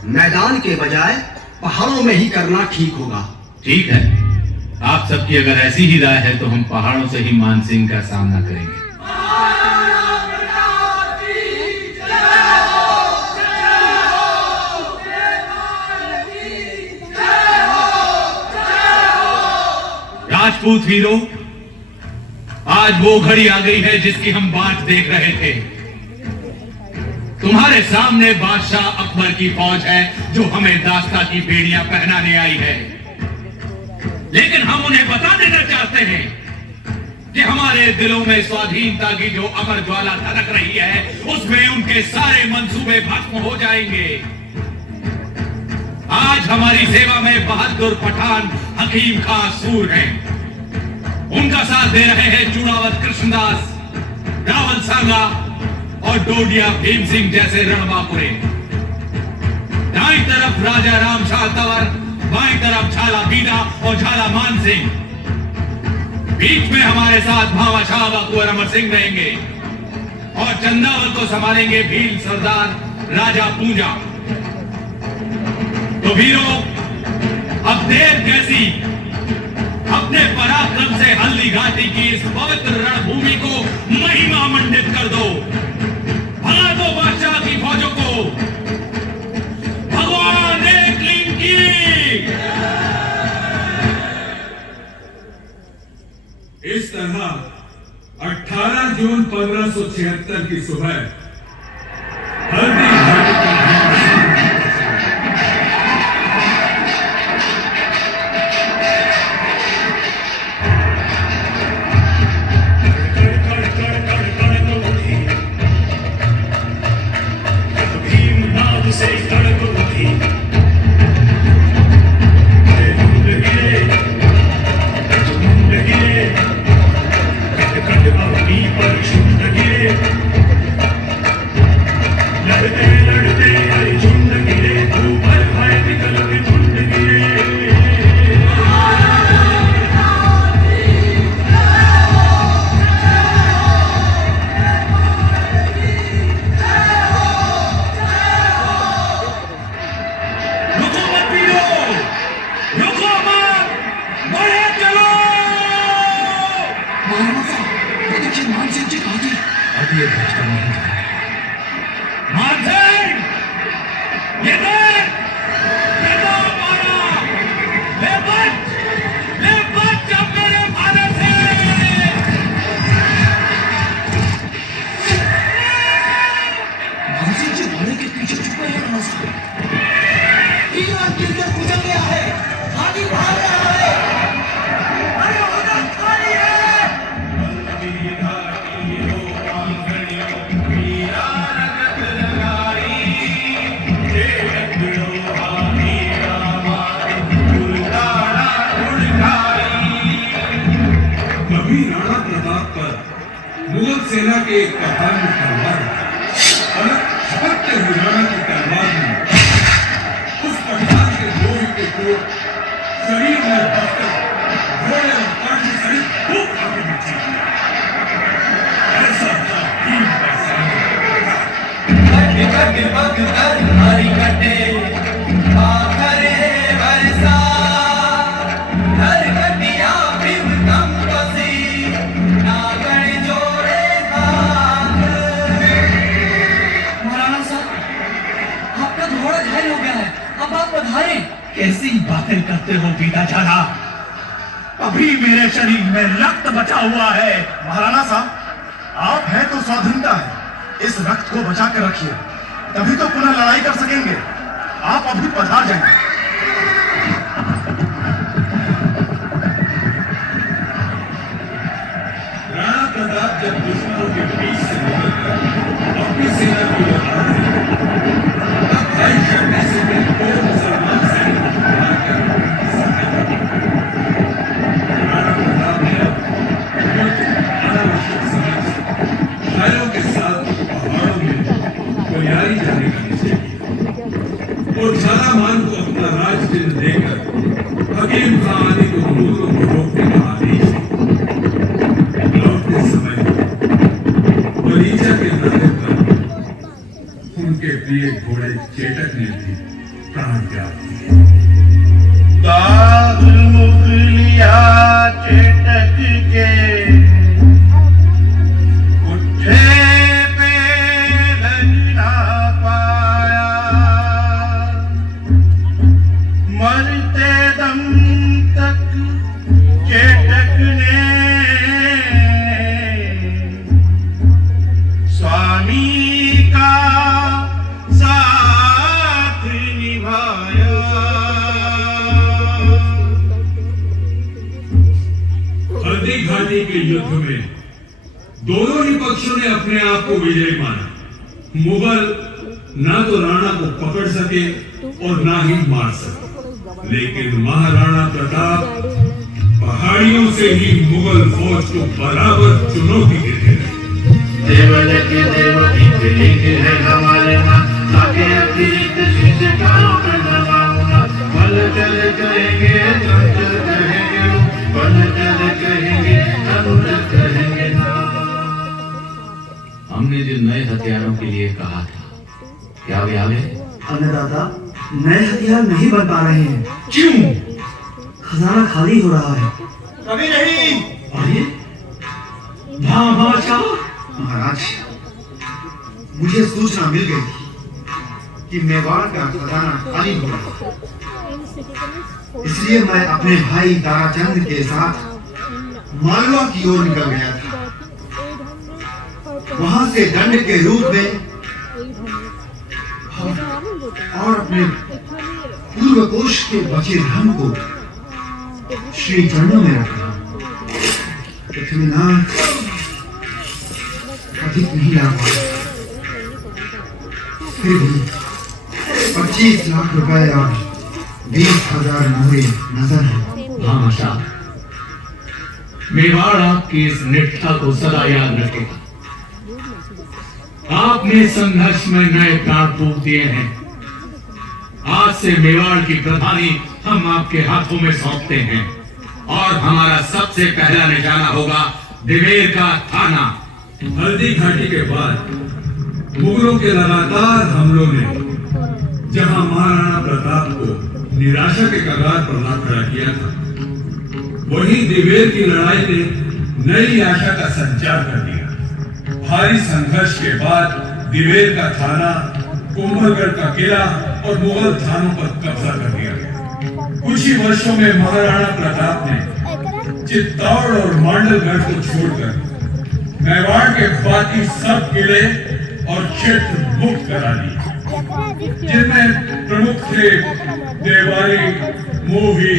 मैदान के बजाय पहाड़ों में ही करना ठीक होगा। ठीक है, आप सबकी अगर ऐसी ही राय है तो हम पहाड़ों से ही मानसिंह का सामना करेंगे। राजपूत वीरों, आज वो घड़ी आ गई है जिसकी हम बात देख रहे थे। तुम्हारे सामने बादशाह अकबर की फौज है जो हमें दास्ता की बेड़ियां पहनाने आई है, लेकिन हम उन्हें बता देना चाहते हैं कि हमारे दिलों में स्वाधीनता की जो अमर ज्वाला धड़क रही है उसमें उनके सारे मंसूबे भस्म हो जाएंगे। आज हमारी सेवा में बहादुर पठान हकीम खां सूर हैं। उनका साथ दे रहे हैं चूड़ावत कृष्णदास, रावल सांगा और डोडिया भीम सिंह जैसे रणबांकुरे। दाईं तरफ राजा राम शाह तंवर, बाईं तरफ झाला बीदा और झाला मान सिंह। बीच में हमारे साथ भावा शाह व कुंवर अमर सिंह रहेंगे और चंदावल को संभालेंगे भील सरदार राजा पूंजा। तो वीरों, अब देर कैसी, अपने पराक्रम से हल्दी घाटी की इस पवित्र रणभूमि को महिमा मंडित कर दो। भगा दो बादशाह की फौजों को। भगवान एकलिंग की। इस तरह 18 जून 1576 की सुबह हल्दी घाटी का महाराणा प्रताप पर मुगल सेना के एक पठान ने तलवार और झपकते हुए की तलवार में उस पठान के लोहे के कोट शरीर में बसकर घोड़े और काठी सहित खूब आगे बढ़ी। ऐसा था भीम का सामना। महाराणा साहब, आपका घोड़ा घायल हो गया है, अब आप पधारें। कैसी बातें करते हो बीता जाना? अभी मेरे शरीर में रक्त बचा हुआ है। महाराणा साहब, आप हैं तो स्वाधीनता है, इस रक्त को बचा कर रखिए, तभी तो पुनः लड़ाई कर सकेंगे। आप अभी पधार जाएंगे। राणा प्रताप जब दुश्मनों के बीच से निकलकर अपनी सेना की ओर आ रहे तब भाई शक्ति से भी दो मुसलमान सैनिक मारकर उनकी सहायता की। राणा प्रताप ने कुछ अनावश्यक समय से घायलों के साथ पहाड़ों में कोयारी जाने का निश्चय किया और झालामान को अपना राज चिन्ह देकर हकीम खां आदि को मुगलों को रोकने का आदेश दिया। बगीचा के नारे पर उनके प्रिय घोड़े चेटक ने भी प्राण त्याग दिए। दाग मुगलिया चेटक के उठे पे लग ना पाया, मरते दम तक चेटक ने स्वामी का साथ निभाया। हल्दी घाटी के युद्ध में दोनों ही पक्षों ने अपने आप को विजयी माना। मुगल ना तो राणा को पकड़ सके और ना ही मार सके, लेकिन महाराणा प्रताप पहाड़ियों से ही मुगल फौज को बराबर चुनौती देते रहे। देवल के देवती के है हमारे मां, आगे अतिरिक्त शीश कारों पर नवाऊंगा। पल चल कहेंगे, चंचल कहेंगे, पल चल कहेंगे, चंचल कहेंगे। हमने जो नए हथियारों के लिए कहा था, क्या वे आ गए? अन्नदाता, नए हथियार नहीं बन पा रहे हैं। क्यों? खजाना खाली हो रहा है। कभी नहीं। अरे बादशाह, महाराज, मुझे सूचना मिल गई थी कि मेवाड़ का खजाना खाली हो रहा है, इसलिए मैं अपने भाई ताराचंद के साथ मालवा की ओर निकल गया था। वहां से दंड के रूप में और अपने पूर्व कोष के बचे धन को श्री चरणों में रखा। पृथ्वीनाथ अधिक नहीं ला पाया, फिर भी 25 लाख रुपए और 20,000 मोहरे नजर है। बादशाह, मेवाड़ आपकी इस निष्ठा को सदा याद रखेगा। आपने संघर्ष में नए प्राण फूंक दिए हैं। आज से मेवाड़ की प्रधानी हम आपके हाथों में सौंपते हैं और हमारा सबसे पहला निशाना होगा दिवेर का थाना। हल्दी घाटी के बाद मुगलों के लगातार हमलों ने जहां महाराणा प्रताप को निराशा के कगार पर ला खड़ा किया था, वहीं दिवेर की लड़ाई ने नई आशा का संचार कर दिया। भारी संघर्ष के बाद दिवेर का थाना, कुंभलगढ़ का किला और मुगल थानों पर कब्जा कर दिया गया। कुछ ही वर्षों में महाराणा प्रताप ने चित्तौड़ और मांडलगढ़ को छोड़कर मेवाड़ के बाकी सब किले और क्षेत्र मुक्त करा दिए, जिनमें प्रमुख थे देवारी, मोही,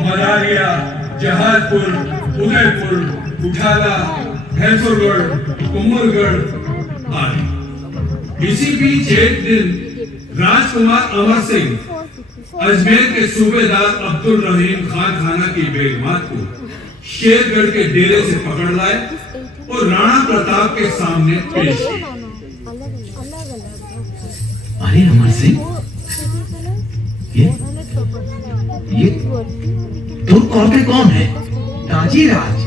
मदारिया, जहाजपुर, उदयपुर, उठाला, भैंसुरगढ़, कुंभलगढ़ आदि। इसी बीच एक दिन राजकुमार अमर सिंह अजमेर के सूबेदार अब्दुल रहीम खान खाना की बेगमात को शेरगढ़ के डेरे से पकड़ लाए और राणा प्रताप के सामने पेश किए। अरे अमर सिंह, ये तुर्क औरतें कौन है? राजी राज,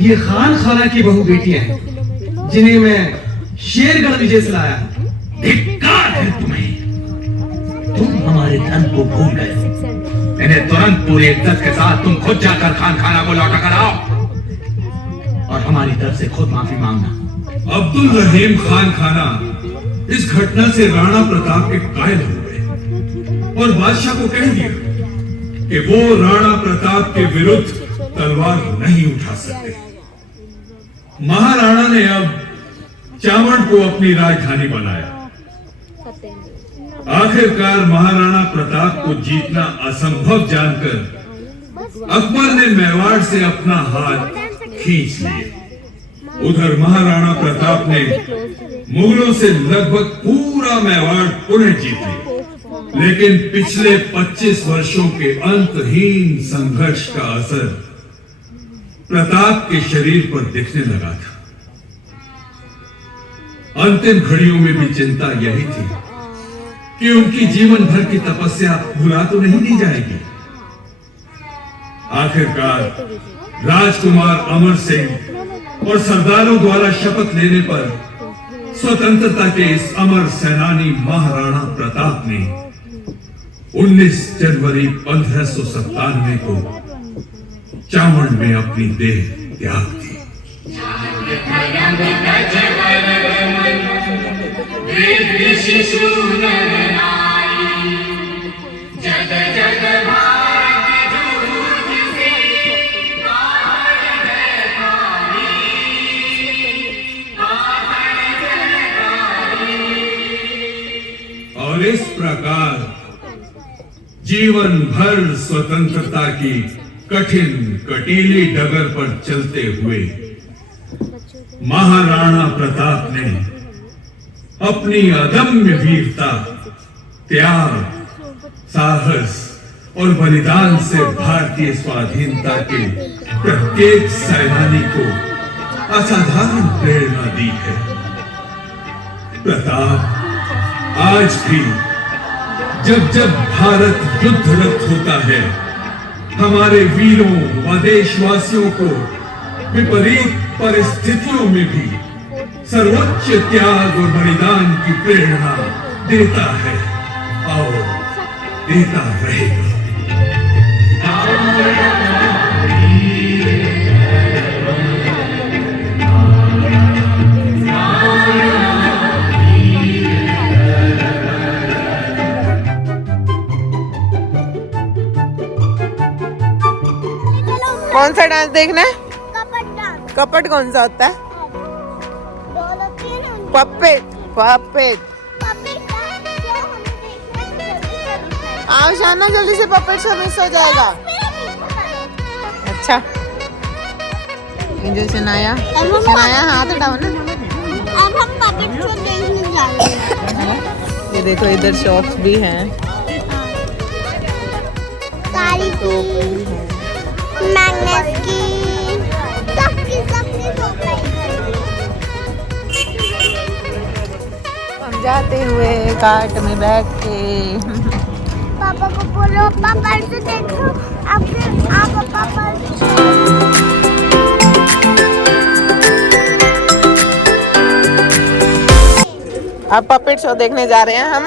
ये खान खाना की बहू बेटियां हैं जिन्हें मैं शेरगढ़ विजय से लाया। धिक्कार है तुम्हें, तुम हमारे धन को भूल गए। इन्हें तुरंत पूरी इज्जत के साथ तुम खुद जाकर खान खाना को लौटा कर आओ और हमारी तरफ से खुद माफी मांगना। अब्दुल रहीम खान खाना इस घटना से राणा प्रताप के कायल हो गए और बादशाह को कह दिया कि वो राणा प्रताप के विरुद्ध तलवार नहीं उठा सकते। महाराणा ने अब चावड़ को अपनी राजधानी बनाया। आखिरकार महाराणा प्रताप को जीतना असंभव जानकर अकबर ने मेवाड़ से अपना हाथ खींच लिया। उधर महाराणा प्रताप ने मुगलों से लगभग पूरा मेवाड़ पुनः जीत लिया, लेकिन पिछले 25 वर्षों के अंतहीन संघर्ष का असर प्रताप के शरीर पर दिखने लगा था। अंतिम घड़ियों में भी चिंता यही थी कि उनकी जीवन भर की तपस्या भुला तो नहीं दी जाएगी। आखिरकार राजकुमार अमर सिंह और सरदारों द्वारा शपथ लेने पर स्वतंत्रता के इस अमर सेनानी महाराणा प्रताप ने 19 जनवरी 1597 को चावड़ में अपनी देह त्याग दी। और इस प्रकार जीवन भर स्वतंत्रता की कठिन कटीली डगर पर चलते हुए महाराणा प्रताप ने अपनी अदम्य वीरता, त्याग, साहस और बलिदान से भारतीय स्वाधीनता के प्रत्येक सेनानी को असाधारण प्रेरणा दी है। प्रताप आज भी जब जब भारत युद्धरत होता है, हमारे वीरों व देशवासियों को विपरीत परिस्थितियों में भी सर्वोच्च त्याग और बलिदान की प्रेरणा देता है और देता रहेगा। कौन सा डांस देखना है? कपट कौन सा होता है? पपेट। पपेट आओ शाना, जल्दी से पपेट से मिस हो जाएगा। अच्छा ये जो शनाया हाथ हटाओ ना। अब हम पपेट शो देखने जा रहे हैं। ये देखो इधर शॉप्स भी हैं। साड़ी मैग्नेस की सबकी शॉप है। हम जाते हुए कार्ट में बैठ के पापा को बोलो पापा से देखो आप पापा। अब पपेट शो देखने जा रहे हैं हम।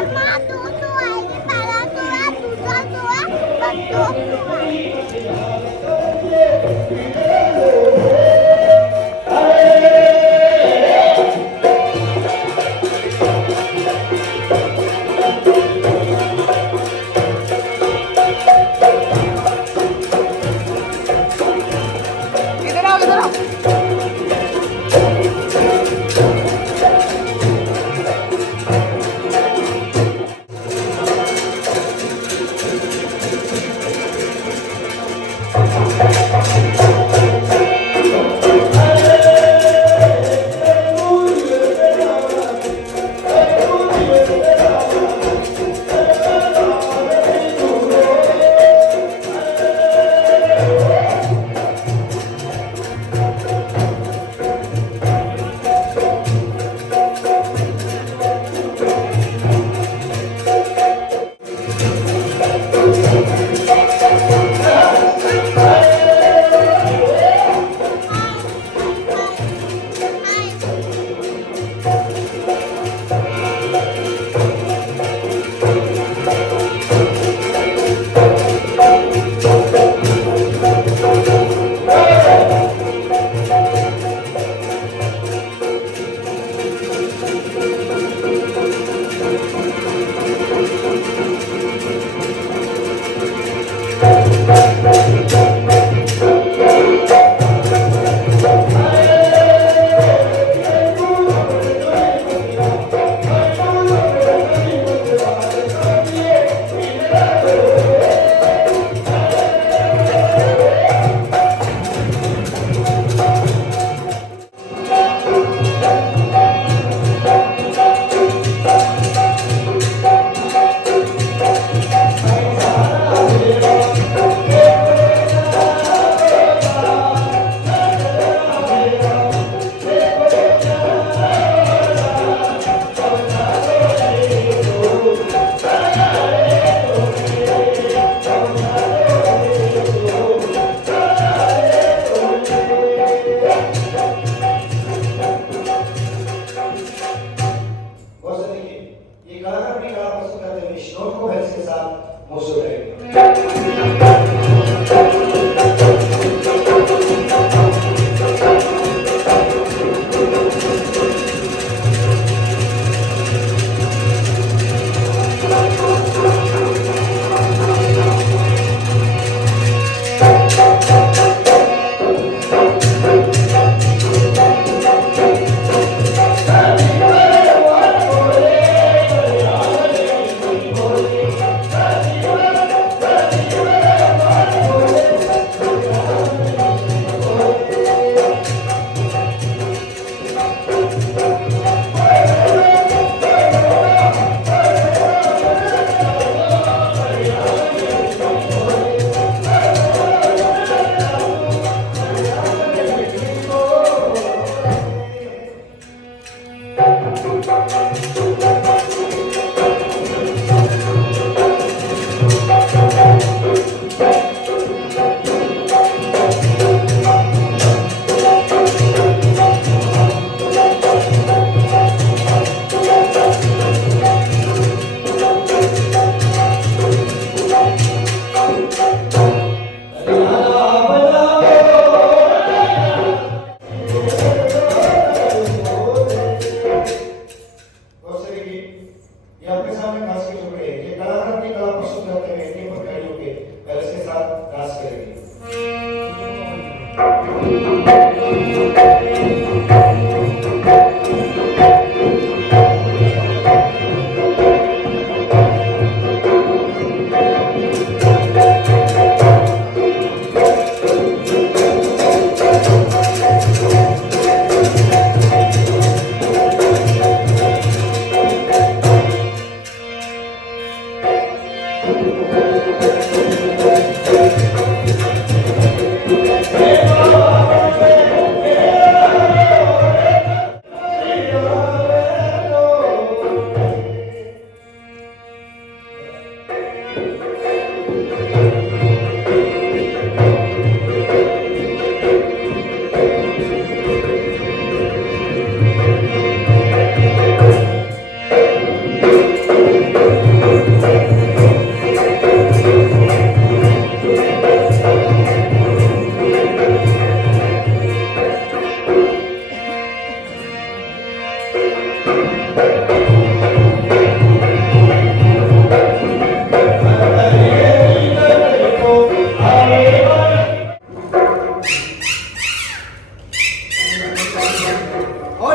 और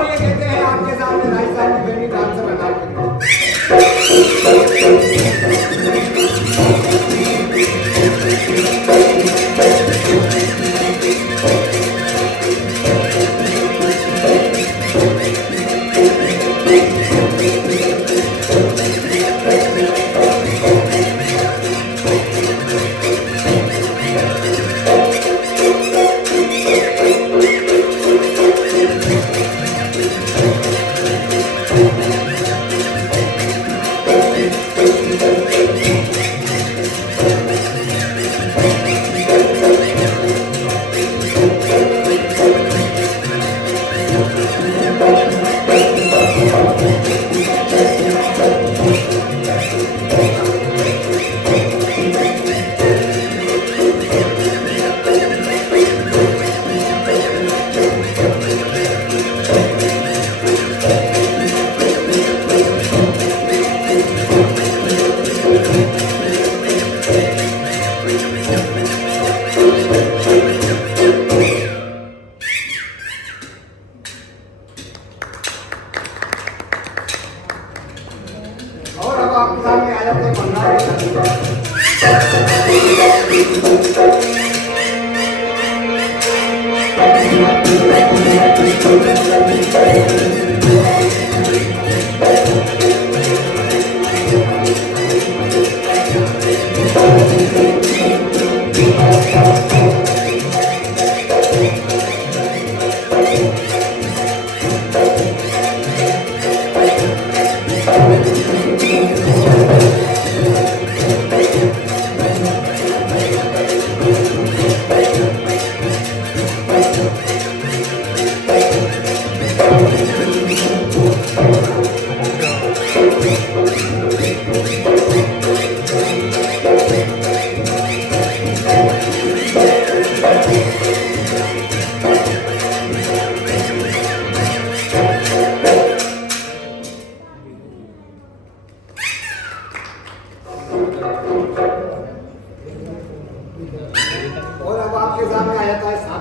ये कहते हैं आपके सामने राजस्थान की फेमस डांसर और अब आपके सामने आ जाते हैं और अब आपके सामने आ जाता है सात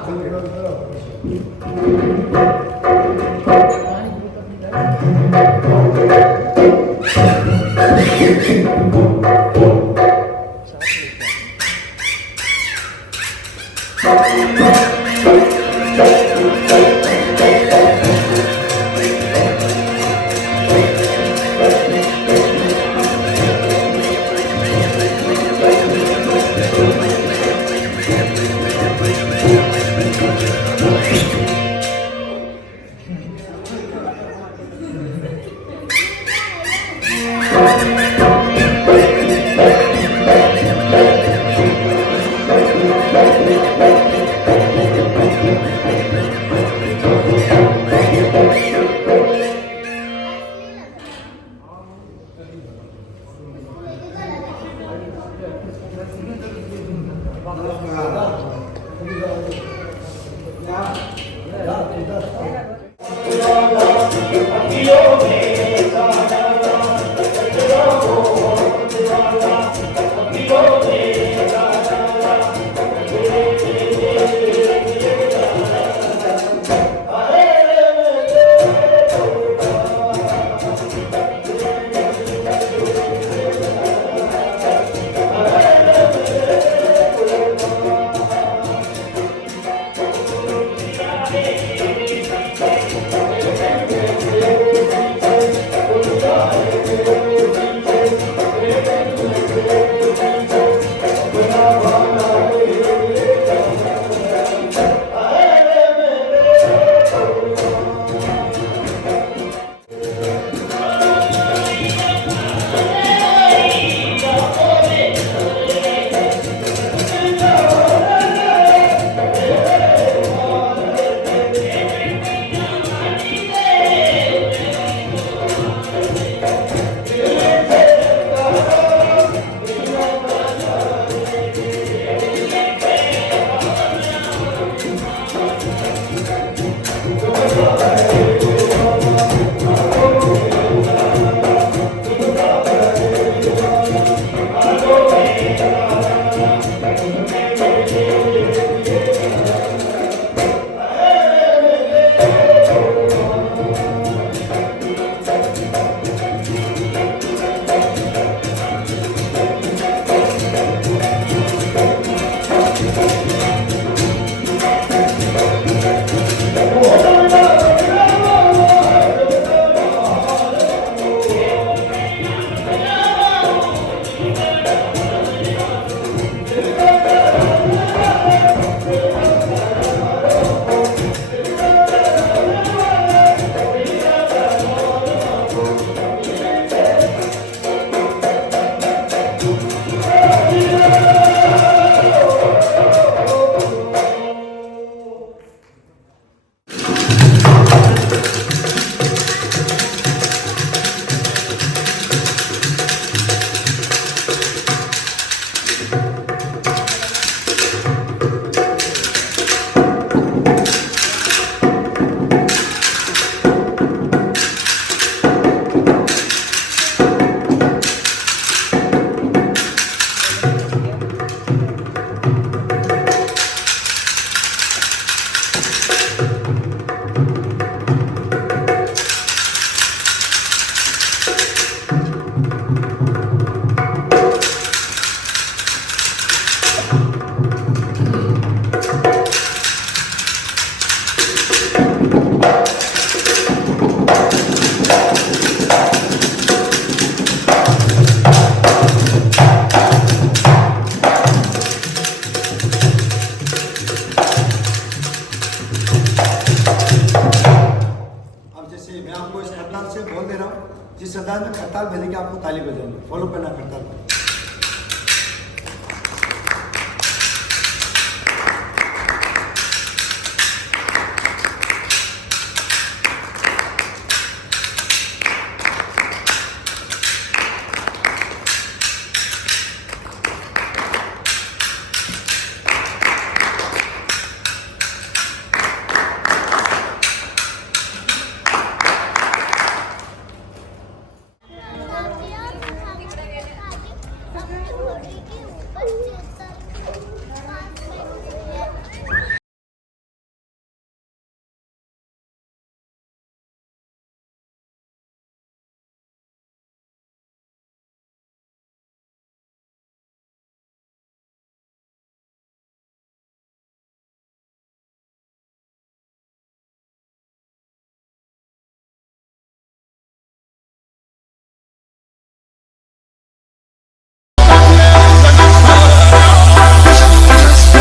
से बोल दे रहा हूँ, जिस अंदाज में करताल बजेगी आपको ताली बजाएंगे, फॉलो करना करताल को।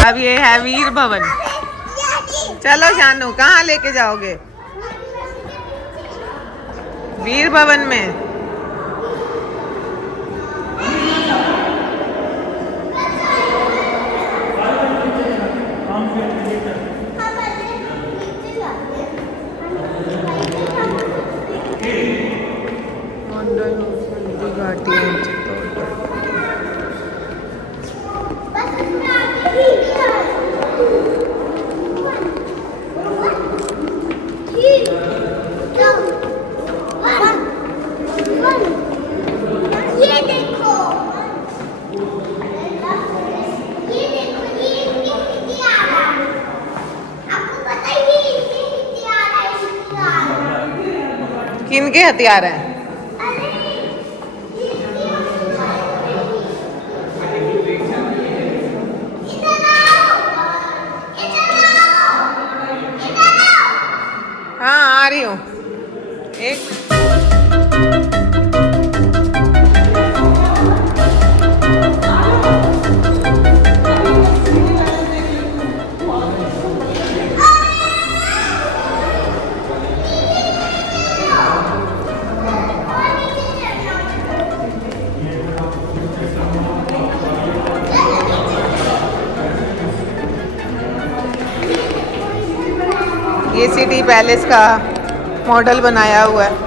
अब ये है वीर भवन। चलो शानू, कहाँ लेके जाओगे? वीर भवन में। किनके हथियार हैं? हाँ आ रही हूँ, एक ये सिटी पैलेस का मॉडल बनाया हुआ है।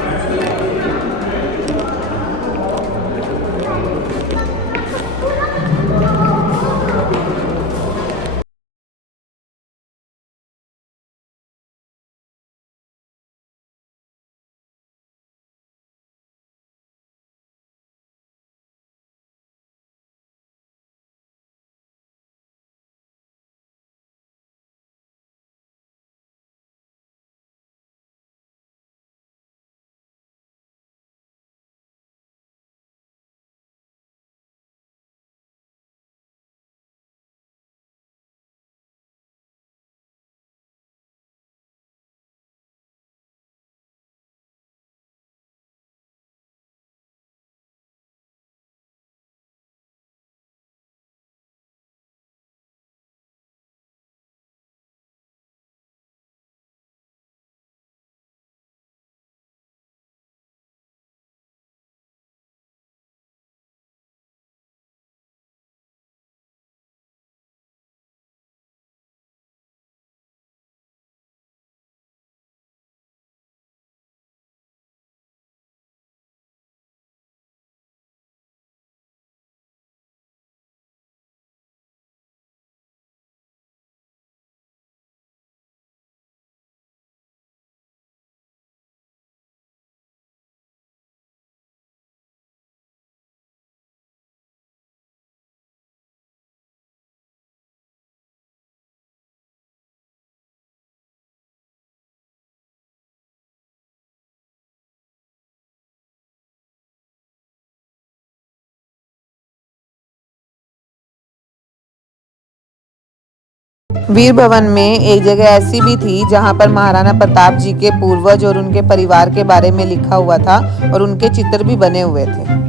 वीर भवन में एक जगह ऐसी भी थी जहां पर महाराणा प्रताप जी के पूर्वज और उनके परिवार के बारे में लिखा हुआ था और उनके चित्र भी बने हुए थे।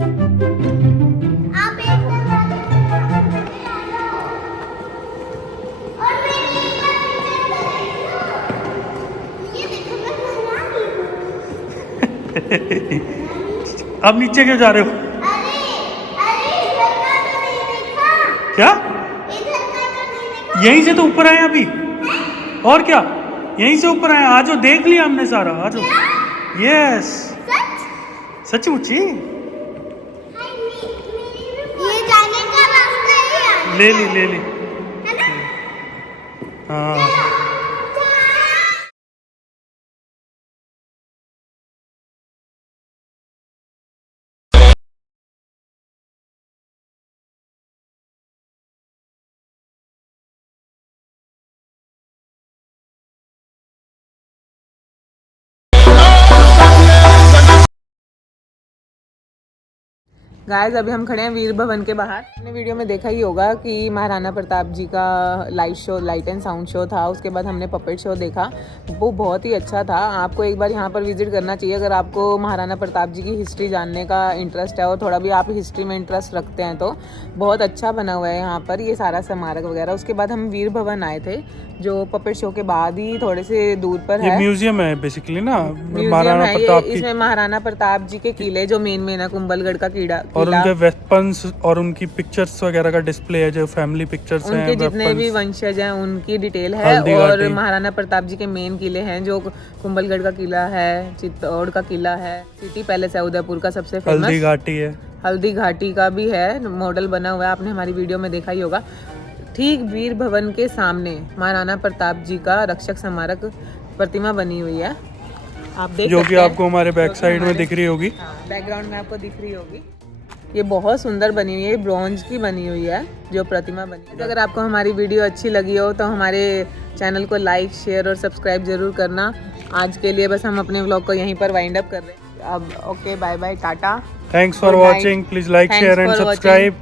अब नीचे क्यों जा रहे हो? क्या यहीं से तो ऊपर आए अभी, और क्या यहीं से ऊपर आए? आज देख लिया हमने सारा, आज यस सचमुची ये जाने का रास्ता है। ले ली हाँ। गाइस अभी हम खड़े हैं वीर भवन के बाहर। हमने वीडियो में देखा ही होगा कि महाराणा प्रताप जी का लाइट एंड साउंड शो था, उसके बाद हमने पपेट शो देखा, वो बहुत ही अच्छा था। आपको एक बार यहाँ पर विजिट करना चाहिए अगर आपको महाराणा प्रताप जी की हिस्ट्री जानने का इंटरेस्ट है और थोड़ा भी आप हिस्ट्री में इंटरेस्ट रखते हैं तो बहुत अच्छा बना हुआ है यहाँ पर ये सारा स्मारक वगैरह। उसके बाद हम वीर भवन आए थे जो पपेट शो के बाद ही थोड़े से दूर पर है। म्यूजियम है बेसिकली ना, महाराणा प्रताप की। इसमें महाराणा प्रताप जी के किले जो मेन है, कुंभलगढ़ का किला और उनके वेपन्स और उनकी पिक्चर्स वगैरह का डिस्प्ले है, जो फैमिली पिक्चर्स हैं, उनके जितने भी वंशज हैं उनकी डिटेल है। और महाराणा प्रताप जी के मेन किले हैं जो कुंभलगढ़ का किला है, चित्तौड़ का किला है, सिटी पैलेस है उदयपुर का सबसे फेमस, हल्दी घाटी है, हल्दी घाटी का भी है, मॉडल बना हुआ है, आपने हमारी वीडियो में देखा ही होगा। ठीक वीर भवन के सामने महाराणा प्रताप जी का रक्षक स्मारक प्रतिमा बनी हुई है, आप देख जो कि आपको हमारे बैक साइड में दिख रही होगी, बैकग्राउंड में आपको दिख रही होगी। ये बहुत सुंदर बनी हुई है, ब्रॉन्ज की बनी हुई है जो प्रतिमा बनी है। अगर आपको हमारी वीडियो अच्छी लगी हो तो हमारे चैनल को लाइक शेयर और सब्सक्राइब जरूर करना। आज के लिए बस हम अपने व्लॉग को यहीं पर वाइंड अप कर रहे हैं। अब okay bye bye tata, thanks for watching, please like share and subscribe.